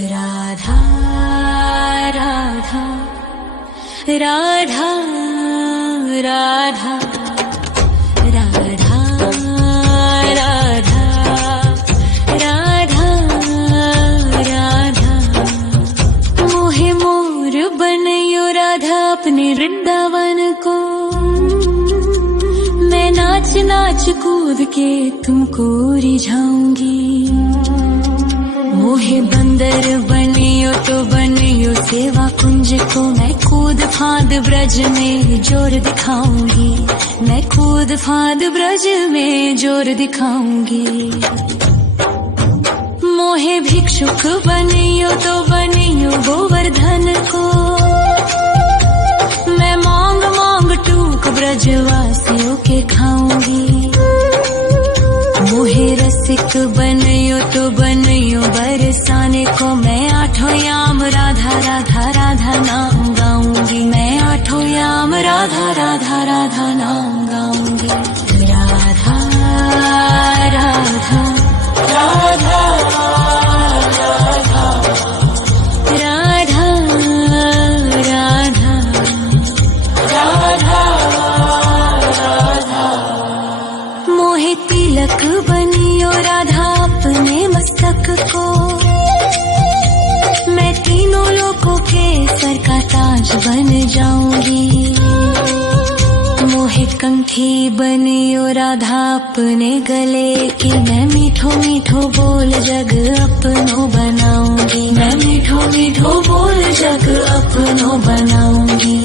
राधा राधा राधा राधा राधा राधा राधा राधा मोहे मोर बनयो राधा अपने वृंदावन को। मैं नाच नाच कूद के तुमको रिझाऊंगी। मोहे बंदर बनियो तो बनियो सेवा कुंज को। मैं कूद फांद ब्रज में जोर दिखाऊंगी। मैं कूद फांद ब्रज में जोर दिखाऊंगी। मोहे भिक्षुक बनियो तो बनियो गोवर्धन को। मैं मांग मांग टूक ब्रजवासियों के खाऊंगी। मोहे रसिक बनियो तो बनियो बरसाने को। मैं आठों याम राधा राधा राधा नाम गाऊंगी। मैं आठों याम राधा राधा राधा नाम गाऊंगी। राधा राधा राधा राधा राधा राधा राधा। मोहे तिलक बनियो राधा अपने मस्तक को। मैं तीनों लोगों के सर का ताज बन जाऊंगी। मोहे कंठी बनियो राधा अपने गले की। मैं मीठो मीठो बोल जग अपनो बनाऊंगी। मैं मीठो मीठो बोल जग अपनो बनाऊंगी।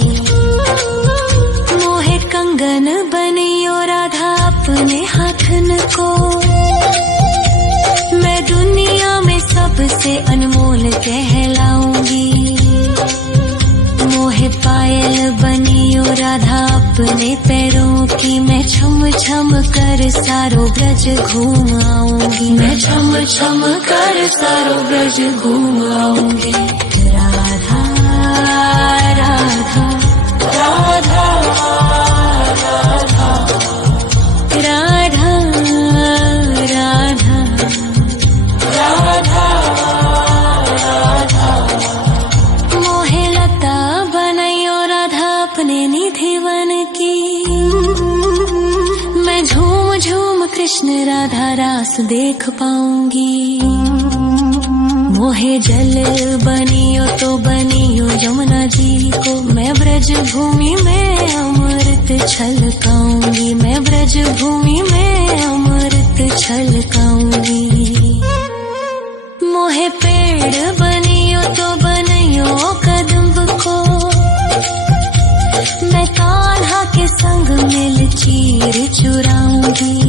मोहे कंगन बनियो राधा अपने हाथन को। मैं दुनिया में सबसे अनमोल कहलाऊंगी। मोहे पायल बनियो राधा अपने पैरों की। मैं छम छम कर सारो ब्रज घूम आऊंगी। मैं छम छम कर सारो ब्रज घूम आऊंगी। राधा राधा राधा राधा राधा राधा राधा। मोहे लता बनयो राधा अपने निधि वन की। मैं झूम झूम कृष्ण राधा रास देख पाऊंगी। मोहे जल बनियो तो बनियो यमुना जी को। मैं ब्रज भूमि में अमृत छलकाऊंगी। मैं ब्रज भूमि में अमृत छलकाऊंगी। मोहे पेड़ बनियो तो बनियो कदम्ब को। मैं कान्हा के संग मिल चीर चुराऊंगी।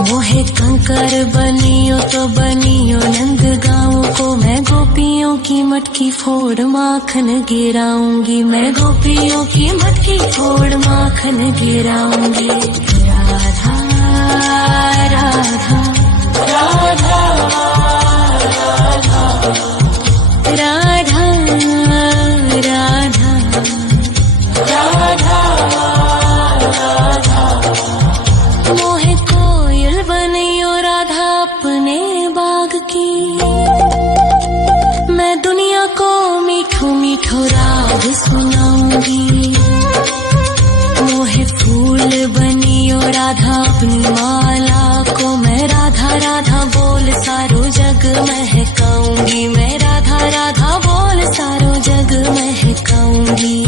मोहे कंकर बनियो तो बनियो नंद गाँव को। मैं गोपियों की मटकी फोड़ माखन गिराऊंगी। मैं गोपियों की मटकी फोड़ माखन गिराऊंगी। राधा राधा राधा राधा राधा राधा राधा। मोहे कोयल बनियो राधा अपने बाग की। मैं दुनिया को मीठो मीठो राग सुनाऊंगी। मोहे फूल बनियो राधा अपनी माला को। मैं राधा राधा बोल सारो जग महकाऊंगी। मैं राधा राधा बोल सारो जग महकाऊंगी।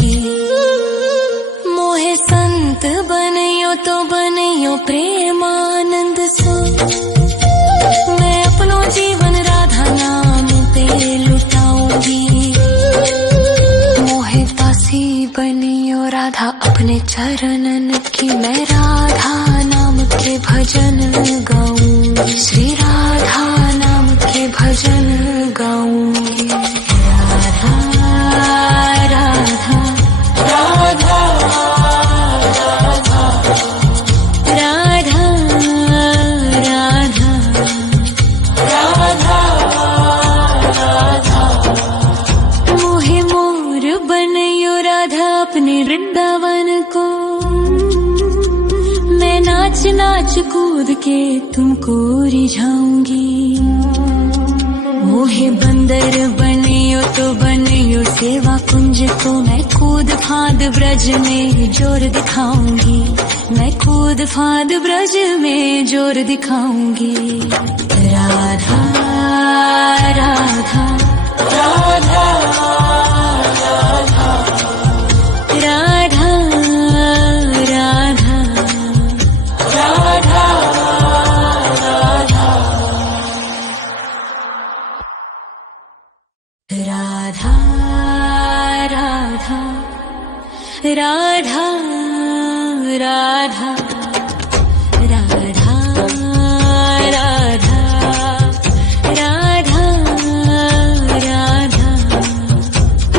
मोहे संत बनियो तो बनियो प्रेमानंद सो। मैं अपनो जीवन राधा नाम पे लुटाऊंगी। मोहे दासी बनियो राधा अपने चरणन की। मैं राधा नाम के भजन गाऊंगी। श्री राधा नाम के भजन गाऊंगी। राधा राधा राधा राधा राधा राधा राधा। मोहे मोर बनयो राधा अपने वृंदावन को। मैं नाच नाच कूद के तुमको रिझाऊंगी। मोहे बंदर बनियो तो बनियो सेवा कुंज को मैं कूद फाद ब्रज में जोर दिखाऊंगी, मैं कूद फाद ब्रज में जोर दिखाऊंगी। राधा राधा राधा राधा राधा राधा राधा राधा राधा राधा राधा राधा राधा राधा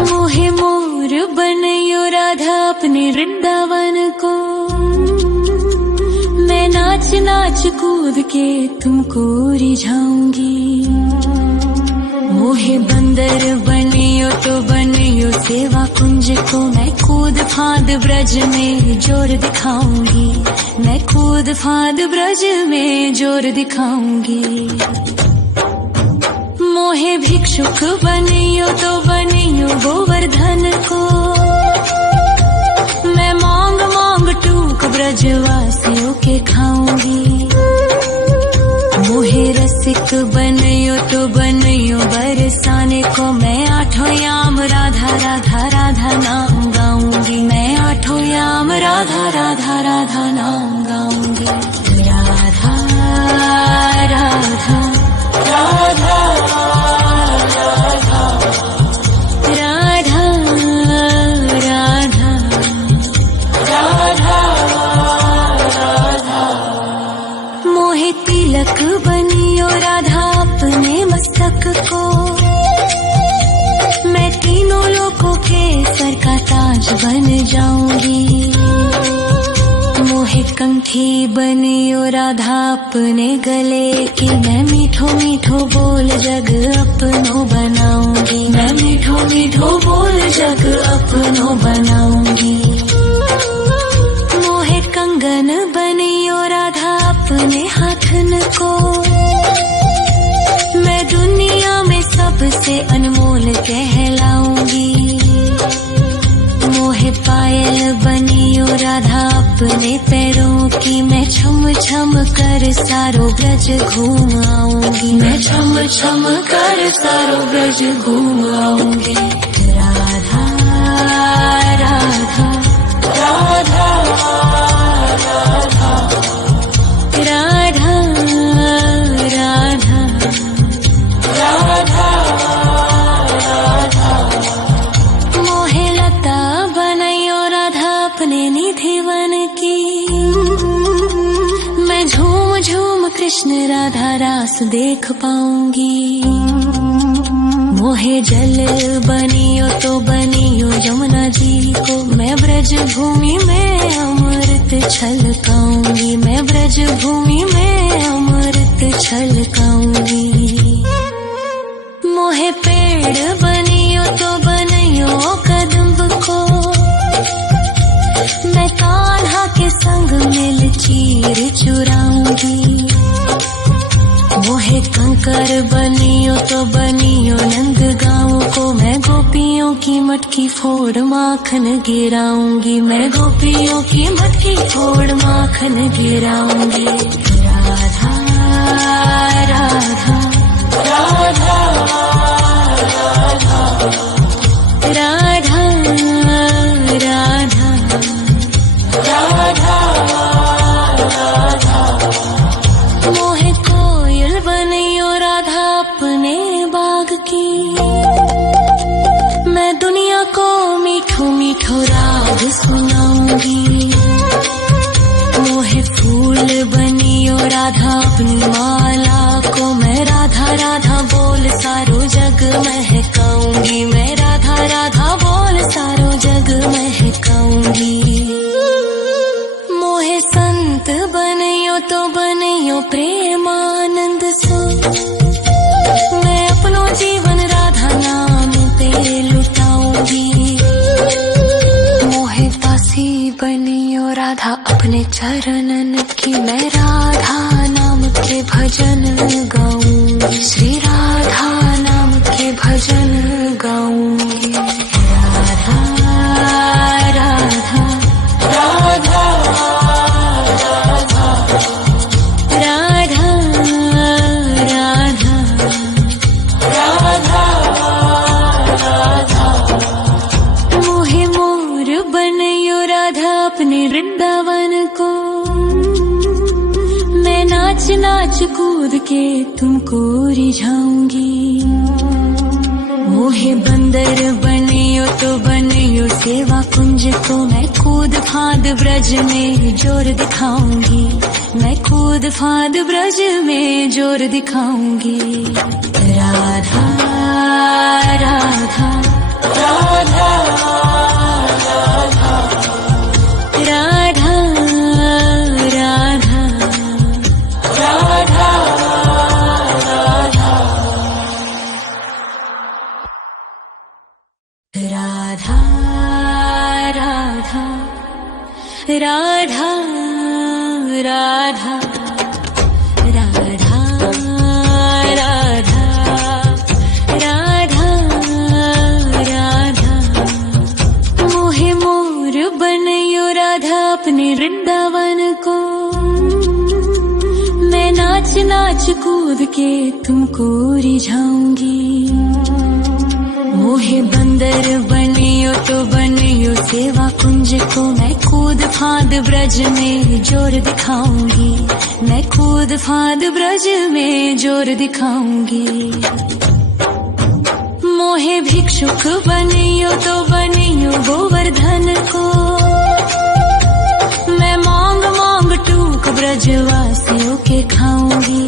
मोहे मोर बनयो राधा अपने वृंदावन को, मैं नाच नाच कूद के तुमको रिझाऊंगी। मोहे बंदर बनियो तो बनियो सेवा कुंज को मैं कूद फाद ब्रज में जोर दिखाऊंगी, मैं कूद फाद ब्रज में जोर दिखाऊंगी। मोहे भिक्षुक बनियो तो बनियो गोवर्धन को, मैं मांग मांग टूक ब्रजवासियों के खाऊंगी। मोहे रसिक बनियो तो बनियो बरसाने को, मैं आठों याम राधा राधा राधा नाम गाऊंगी, मैं आठों याम राधा राधा राधा नाम गाऊंगी। राधा राधा राधा राधा राधा राधा मोहे तिलक बनियो राधा अपने मस्तक को, मैं तीनों लोगों के सर का ताज बन जाऊंगी। मोहे कंठी बनियो राधा अपने गले की, मैं मीठो मीठो बोल जग अपनो बनाऊंगी, मैं मीठो मीठो बोल जग अपनो बनाऊंगी। मोहे कंगन बनियो राधा अपने हाथन को, मैं दुनिया में सबसे अनमोल कहलाऊंगी। मोहे पायल बनियो राधा अपने पैरों की, मैं छम छम कर सारो ब्रज घूम आऊंगी, मैं छम छम कर सारो ब्रज घूम आऊंगी। राधा राधा राधा राधा राधा राधा राधा मोहे लता बनयो राधा अपने निधिवन की, मैं झूम झूम कृष्ण राधा रास देख पाऊंगी। मोहे जल बनियो तो बनियो यमुना जी को, मैं ब्रज भूमि में अमृत छलकाऊंगी, मैं ब्रज भूमि में अमृत छलकाऊंगी। मोहे पेड़ बनियो तो बनियो कदम्ब को, मैं कान्हा के संग मिल चीर चुराऊंगी। मोहे कंकर बनियो तो बनियो नंद गाँव को, मैं गोपियों की मटकी फोड़ माखन गिराऊंगी, मैं गोपियों की मटकी फोड़ माखन गिराऊंगी। राधा राधा राधा राधा राधा राधा राधा मोहे कोयल बनियो राधा अपने बाग की, मैं दुनिया को मीठो मीठो राग सुनाऊंगी। मोहे फूल बनियो राधा अपनी माला को, मैं राधा राधा बोल सारो जग महकाऊंगी, मैं राधा राधा बोल सारो जग महकाऊंगी। मोहे संत बनियो तो बनियो प्रेमानंद सो, मैं अपनो जीवन राधा नाम पे लुटाऊंगी। मोहे दासी बनियो राधा अपने चरणन की, मैं राधा नाम के भजन गाऊं, श्री राधा नाम कूद के तुमको रिझाऊंगी। मोहे बंदर बनियो तो बनियो सेवा कुंज को मैं कूद फाद ब्रज में जोर दिखाऊंगी। मैं कूद फाद ब्रज में जोर दिखाऊंगी। राधा राधा राधा राधा राधा राधा राधा राधा राधा राधा राधा राधा राधा राधा मोहे मोर बनयो राधा अपने वृंदावन को। मैं नाच नाच कूद के तुमको रिझाऊंगी। मोहे बंदर बनियो तो बनियो सेवा कुंज को मैं कूद फाद ब्रज में जोर दिखाऊंगी। मैं कूद फाद ब्रज में जोर दिखाऊंगी। मोहे भिक्षुक बनियो तो बनियो गोवर्धन को। मैं मांग मांग टूक ब्रजवासियों के खाऊंगी।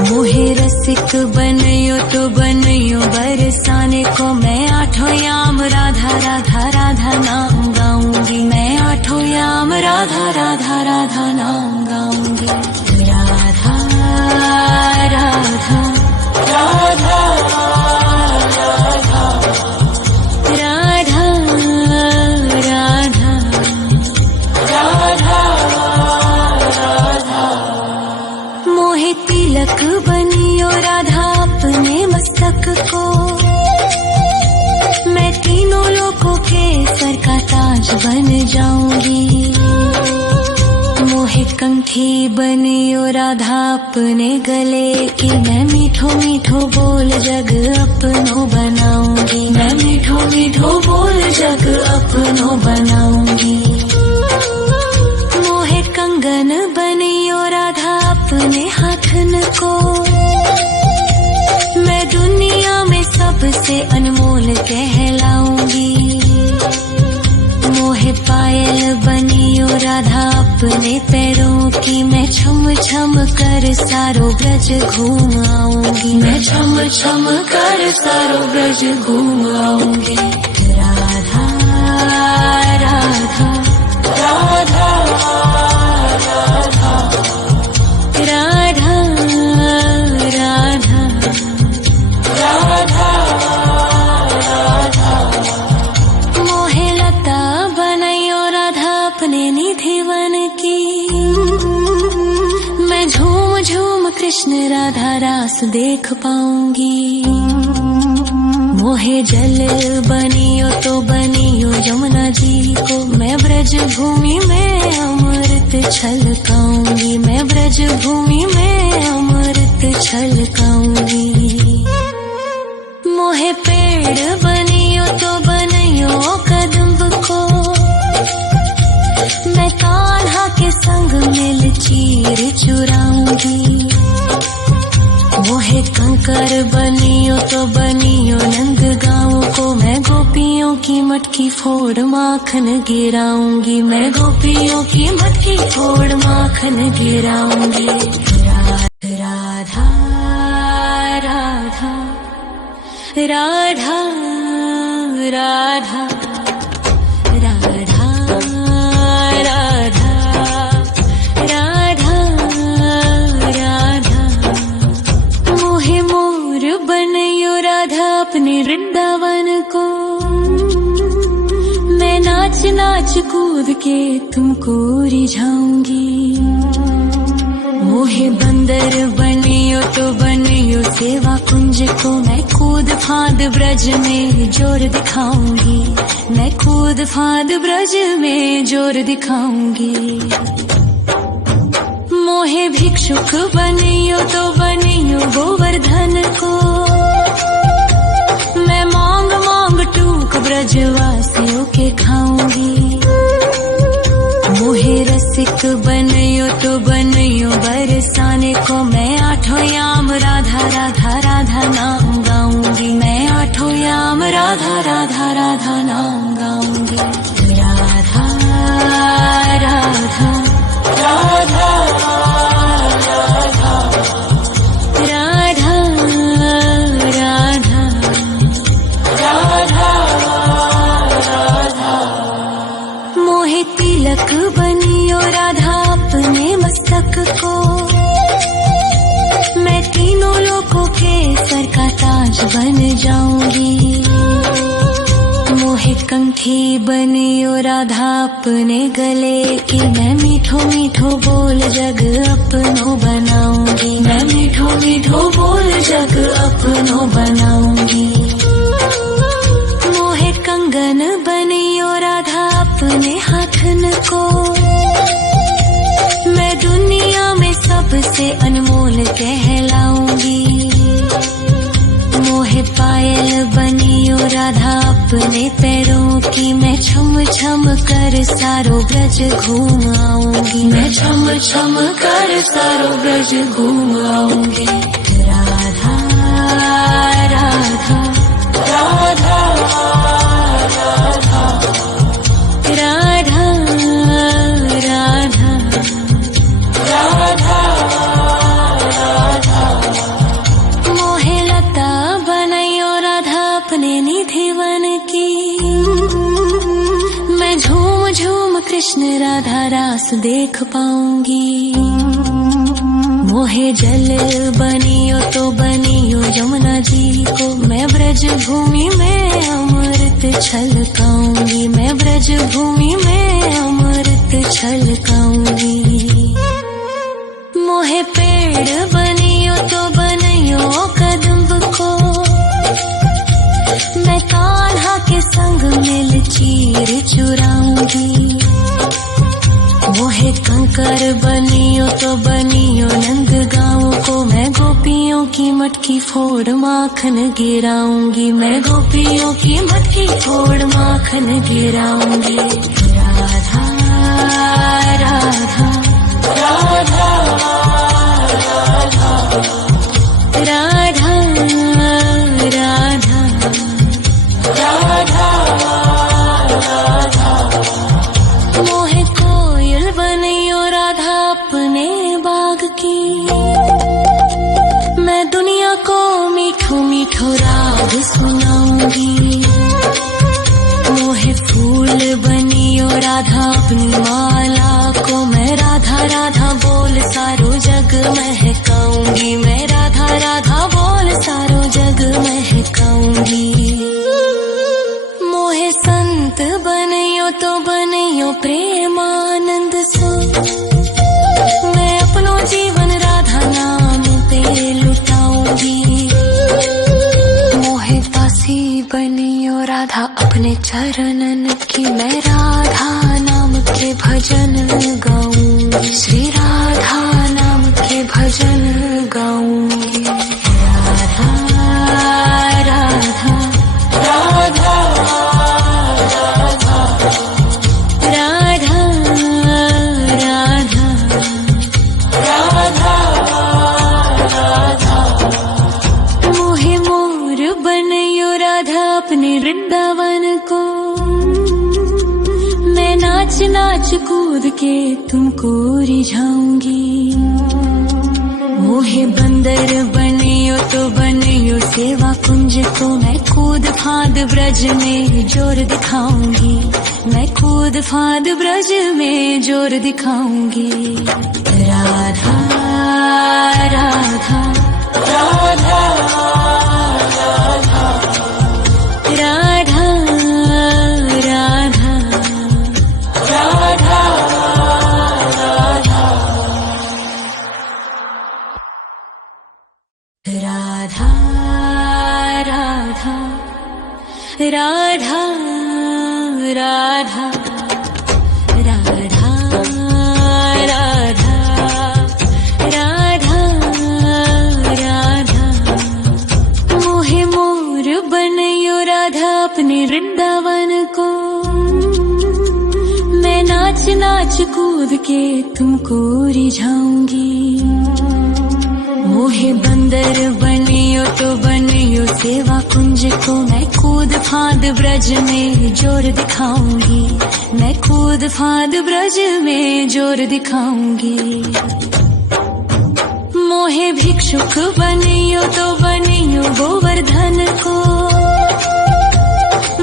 मोहे रसिक बनियो तो बनियो बरसाने को मैं आठों याम राधा राधा राधा नाम गाऊंगी। मैं आठों याम राधा राधा राधा नाम गाऊंगी। राधा राधा राधा राधा राधा राधा राधा मोहे तिलक बनियो राधा अपने मस्तक को। मैं तीनों लोगों के सर का ताज बन जाऊंगी। मोहे कंठी बनियो राधा अपने गले की। मैं मीठो मीठो बोल जग अपनो बनाऊंगी। मैं मीठो मीठो बोल जग अपनो बनाऊंगी। मोहे कंगन बनियो राधा अपने हाथन को। मैं दुनिया में सबसे अनमोल कहलाऊंगी। मोहे पायल बनियो राधा अपने पैरों की। मैं छम छम कर सारो ब्रज घूम आऊंगी। मैं छम छम कर सारो ब्रज घूम आऊंगी। राधा राधा राधा राधा राधा राधा राधा मोहे लता बनयो राधा अपने निधिवन की। मैं झूम झूम कृष्ण राधा रास देख पाऊंगी। मोहे जल बनियो तो बनियो यमुना जी को। मैं ब्रज भूमि में अमृत छलकाऊंगी। मैं ब्रज भूमि में अमृत छलकाऊंगी। मोहे पेड़ बनियो तो बनियो कदम्ब को। मैं कान्हा के संग मिल चीर चुराऊंगी। मोहे कंकर बनियो तो बनियो नंद गाँव को। मैं गोपियों की मटकी फोड़ माखन गिराऊंगी। मैं गोपियों की मटकी फोड़ माखन गिराऊंगी। राधा राधा राधा राधा राधा राधा राधा राधा मोहे मोर बनयो राधा अपने वृंदावन को। मैं नाच नाच कूद के तुमको रिझाऊंगी। मोहे बंदर बनियो तो बनियो सेवा कुंज को। मैं कूद फाद ब्रज में जोर दिखाऊंगी। मैं कूद फाद ब्रज में जोर दिखाऊंगी। मोहे भिक्षुक बनियो तो बनियो गोवर्धन को। मैं मांग मांग टूक ब्रजवासियों के खाऊंगी। मोहे रसिक बनियो तो बनियो बरसा राधा नाम गाऊंगी, मैं आठों याम राधा राधा राधा नाम गाऊंगी। राधा राधा राधा राधा राधा राधा राधा। मोहे तिलक बनियो राधा अपने मस्तक को, मैं तीनों लोगों के सर का ताज बन जाऊंगी। मोहे कंठी बनियो राधा अपने गले की, मैं मीठो मीठो बोल जग अपनो बनाऊंगी, मैं मीठो मीठो बोल जग अपनो बनाऊंगी। मोहे कंगन बनियो राधा अपने हाथन को, मैं दुनिया में सबसे अनमोल कहलाऊंगी। मोहे पायल बनियो राधा अपने पैरों की, मैं छम छम कर सारो ब्रज घूम आऊंगी, मैं छम छम कर सारो ब्रज घूम आऊंगी। राधा राधा राधा राधा राधा राधा राधा राधा। मोहे लता बनैयो राधा अपने निधिवन की, मैं झूम झूम कृष्ण राधा रास देख पाऊंगी। मोहे जल बनियो तो बनियो यमुना जी को, मैं ब्रज भूमि में अमृत छलकाऊंगी, मैं ब्रज भूमि में अमृत छलकाऊंगी। मोहे पेड़ बनियो तो बनियो कदम्ब को, मैं कान्हा के संग मिल चीर चुराऊंगी। मोहे कंकर बनियो तो बनियो नंद गाँव को, मैं गोपियों की मटकी फोड़ माखन गिराऊंगी, मैं गोपियों की मटकी फोड़ माखन गिराऊंगी। राधा राधा राधा राधा राधा राधा राधा। मोहे कोयल बनियो राधा अपने बाग की, मैं दुनिया को मीठो मीठो राग सुनाऊंगी। मोहे फूल बनियो राधा अपनी माला को, मैं राधा राधा बोल सारो जग महकाऊंगी, मैं राधा राधा बोल सारो जग महकाऊंगी। मोहे संत बनियो तो बनियो प्रेमानंद सो, मैं अपनो जीवन राधा नाम पे लुटाऊंगी। मोहे दासी बनियो राधा अपने चरणन की, मैं राधा नाम के भजन गाऊंगी, श्री राधा नाम के भजन गाऊंगी। राधा राधा राधा राधा राधा राधा राधा। मोहे मोर बनियो राधा अपने वृंदावन को, मैं नाच नाच कूद के तुमको रिझाऊंगी। मोहे बंदर बनियो तो बनियो सेवा कुंज को, मैं कूद फांद ब्रज में जोर दिखाऊंगी, मैं कूद फांद ब्रज में जोर दिखाऊंगी। राधा राधा राधा राधा राधा राधा राधा राधा राधा राधा राधा राधा राधा। मोहे मोर बनियो राधा अपने वृंदावन को, मैं नाच नाच कूद के तुमको रिझाऊंगी। मोहे बंदर बनियो तो बनियो सेवा कुंज को मैं कूद फांद ब्रज में जोर दिखाऊंगी, मैं कूद फांद ब्रज में जोर दिखाऊंगी। मोहे भिक्षुक बनियो तो बनियो गोवर्धन को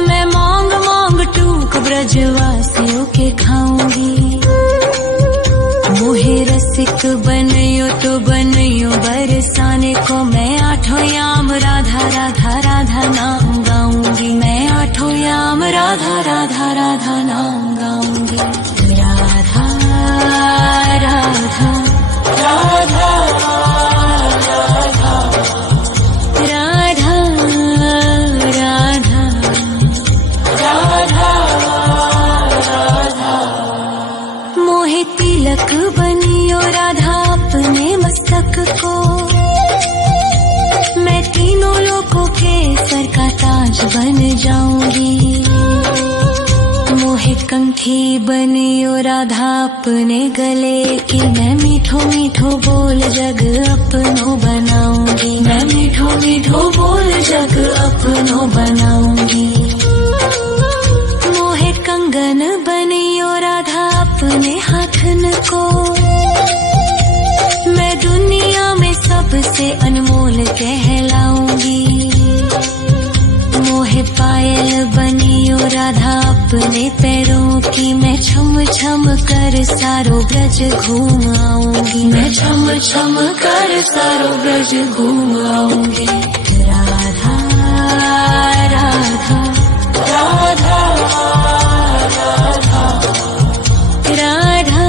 मैं मांग मांग टूक ब्रजवासियों के खाऊंगी। मोहे रसिक बनियो तो बनियो बरसाने को मैं आठों याम राधा राधा राधा नाम गाऊंगी, मैं आठों याम राधा राधा राधा नाम गाऊंगी। राधा राधा राधा राधा राधा राधा राधा। मोहे तिलक बनियो राधा अपने मस्तक को मैं तीनों लोगों के सर का ताज बन जाऊंगी। मोहे कंठी बनियो राधा अपने गले की मैं मीठो मीठो बोल जग अपनो बनाऊंगी, मैं मीठो मीठो बोल जग अपनो बनाऊंगी। मोहे कंगन बनियो राधा अपने हाथन को मैं दुनिया में सबसे अनमोल कहलाऊंगी। मोहे पायल बनियो राधा अपने पैरों की मैं छम छम कर सारो ब्रज घूम आऊंगी, मैं छम छम कर सारो ब्रज घूम आऊंगी। राधा राधा राधा राधा राधा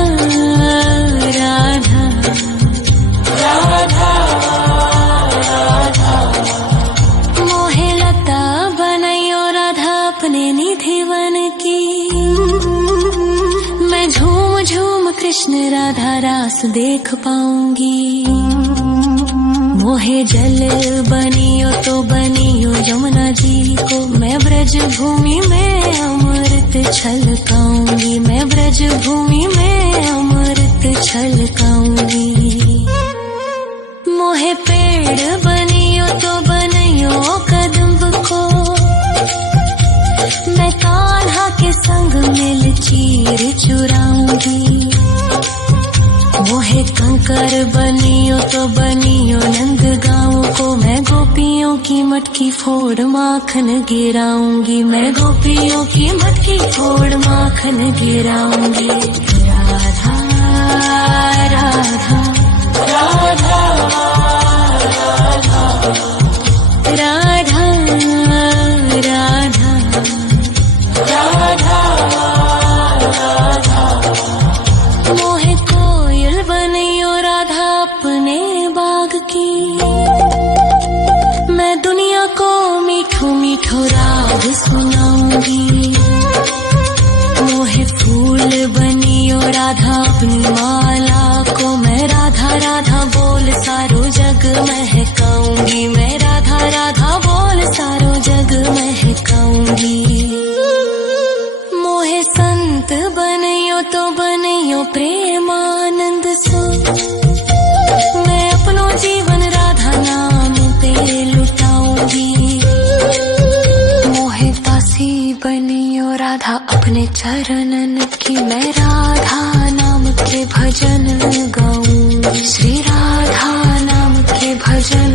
राधा राधा। मोहे लता बनायो राधा अपने निधि वन की मैं झूम झूम कृष्ण राधा रास देख पाऊंगी। मोहे जल बनियो तो बनियो यमुना जी को मैं ब्रज भूमि में अमृत छलकाऊंगी, मैं ब्रज भूमि में अमृत छलकाऊंगी। मोहे पेड़ बनियो तो बनियो कदम्ब को मैं कान्हा के संग मिल चीर चुराऊंगी। मोहे कंकर बनियो तो बनियो नंद गाँव को मैं गोपियों की मटकी फोड़ माखन गिराऊंगी, मैं गोपियों की मटकी फोड़ माखन गिराऊंगी। राधा राधा राधा राधा राधा राधा राधा। मोहे कोयल बनियो राधा अपने बाग की मैं दुनिया को मीठो मीठो राग सुनाऊंगी। मोहे फूल बनियो राधा अपनी माला को मैं राधा राधा बोल सारो जग महकाऊंगी, मैं राधा राधा बोल सारो जग महकाऊंगी। मोहे संत बनियो तो बनियो प्रेमानंद सो मैं अपनो जीवन राधा नाम पे लुटाऊंगी। मोहे दासी बनियो राधा अपने चरणन की मैं राधा नाम के भजन गाऊंगी, श्री राधा नाम के भजन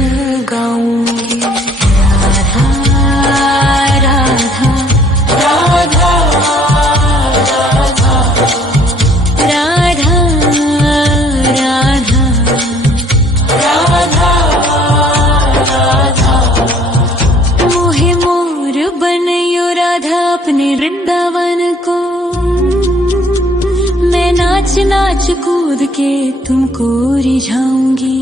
गाऊंगी। राधा राधा राधा राधा राधा राधा। मोहे मोर बनियो राधा अपने वृंदावन को मैं नाच नाच कूद के तुमको रिझाऊंगी।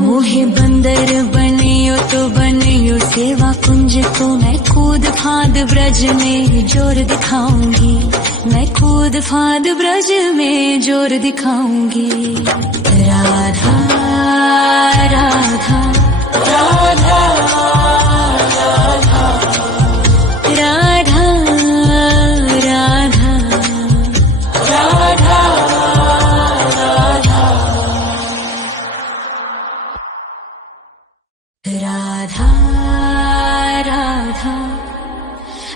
मोहे बंदर बनियो तो बनियो सेवा कुंज को मैं कूद फांद ब्रज में जोर दिखाऊंगी, मैं कूद फांद ब्रज में जोर दिखाऊंगी। राधा राधा राधा राधा राधा राधा राधा राधा। राधा राधा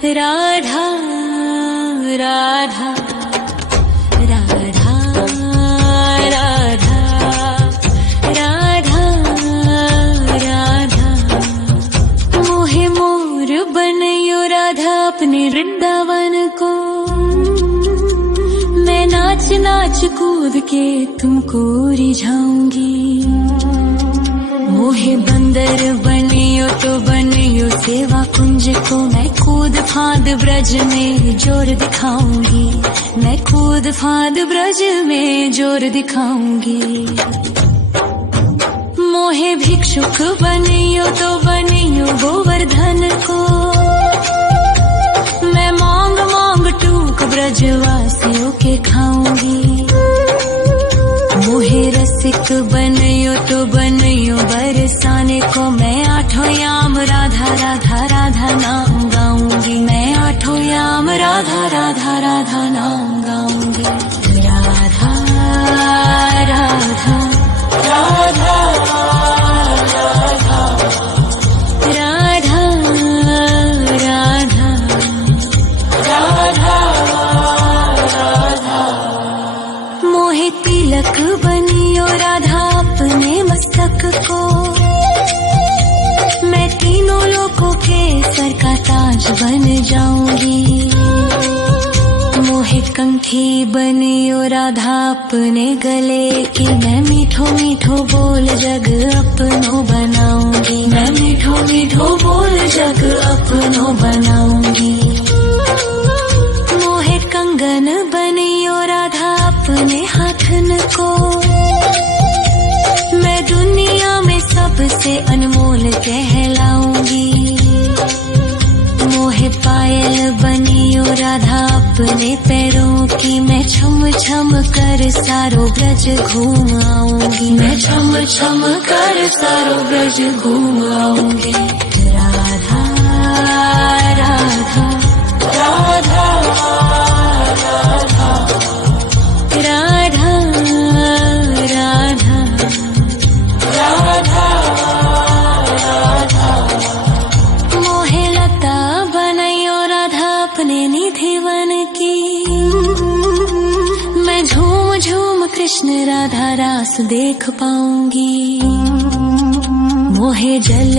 राधा राधा राधा राधा राधा राधा मोहे मोर बनयो राधा अपने वृंदावन को। मैं नाच नाच कूद के तुमको रिझाऊंगी। मोहे बंदर बनियो तो बनियो सेवा कुंज को। मैं कूद फांद ब्रज में जोर दिखाऊंगी। मैं कूद फांद ब्रज में जोर दिखाऊंगी। मोहे भिक्षुक बनियो तो बनियो गोवर्धन को। मैं मांग मांग टूक ब्रजवासियों के खाऊंगी। मोहे रसिक बनयो तो बनयो बरसाने को। मैं आठों याम राधा राधा राधा नाम गाऊंगी। मैं आठों याम राधा राधा राधा नाम गाऊंगी। राधा राधा राधा राधा राधा राधा राधा मोहे तिलक बनियो राधा अपने मस्तक को। मैं तीनों लोगों के सर का ताज बन जाऊंगी। मोहे कंठी बनियो राधा अपने गले की। मैं मीठो मीठो बोल जग अपनो बनाऊंगी। मैं मीठो मीठो बोल जग अपनो बनाऊंगी। मोहे कंगन बनियो राधा अपने हाथन को। मैं दुनिया में सबसे अनमोल कहलाऊंगी। मोहे पायल बनियो राधा अपने पैरों की। मैं छम छम कर सारो ब्रज घूम आऊंगी। मैं छम छम कर सारो ब्रज घूम आऊंगी। राधा राधा राधा राधा राधा राधा राधा राधा मोहे लता बनयो राधा अपने निधिवन की। मैं झूम झूम कृष्ण राधा रास देख पाऊंगी। मोहे जल